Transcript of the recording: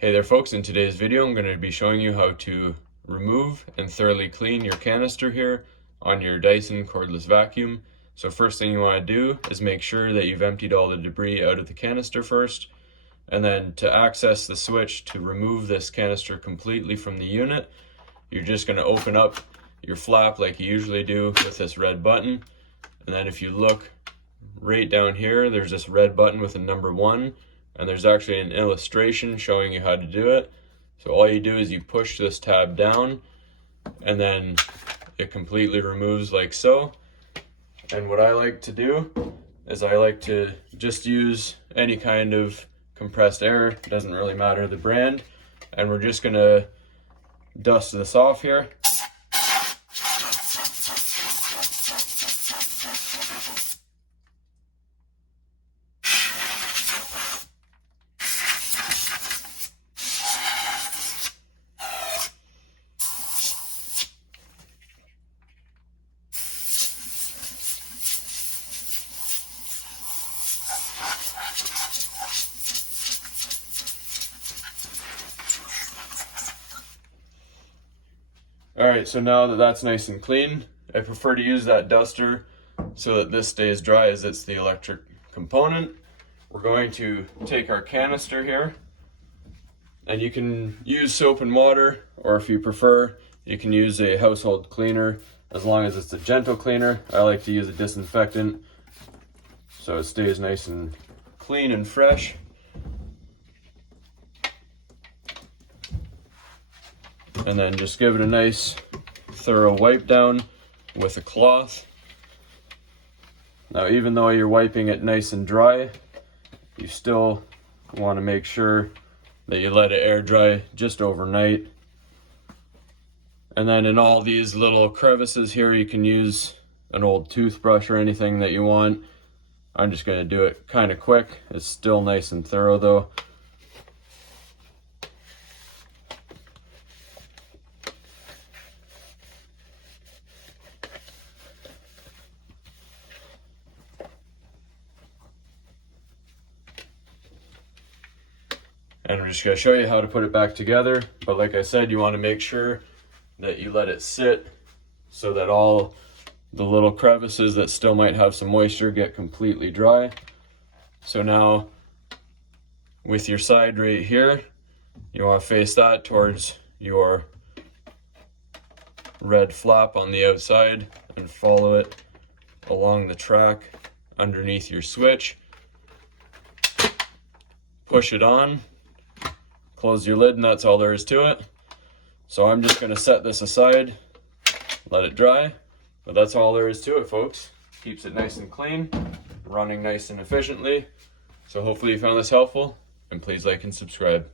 Hey there folks, in today's video I'm going to be showing you how to remove and thoroughly clean your canister here on your Dyson cordless vacuum. So first thing you want to do is make sure that you've emptied all the debris out of the canister first, and then to access the switch to remove this canister completely from the unit, you're just going to open up your flap like you usually do with this red button, and then if you look right down here, there's this red button with a number 1. And there's actually an illustration showing you how to do it. So all you do is you push this tab down and then it completely removes like so. And what I like to do is I like to just use any kind of compressed air, it doesn't really matter the brand, and we're just gonna dust this off here. Alright, so now that that's nice and clean, I prefer to use that duster so that this stays dry as it's the electric component. We're going to take our canister here, and you can use soap and water, or if you prefer, you can use a household cleaner as long as it's a gentle cleaner. I like to use a disinfectant so it stays nice and clean and fresh. And then just give it a nice thorough wipe down with a cloth. Now even though you're wiping it nice and dry, you still want to make sure that you let it air dry just overnight. And then in all these little crevices here, you can use an old toothbrush or anything that you want. I'm just going to do it kind of quick. It's still nice and thorough though. And I'm just going to show you how to put it back together. But like I said, you want to make sure that you let it sit so that all the little crevices that still might have some moisture get completely dry. So now with your side right here, you want to face that towards your red flap on the outside and follow it along the track underneath your switch. Push it on. Close your lid, and that's all there is to it. So I'm just going to set this aside, let it dry, but that's all there is to it, folks. Keeps it nice and clean, running nice and efficiently. So hopefully you found this helpful, and please like and subscribe.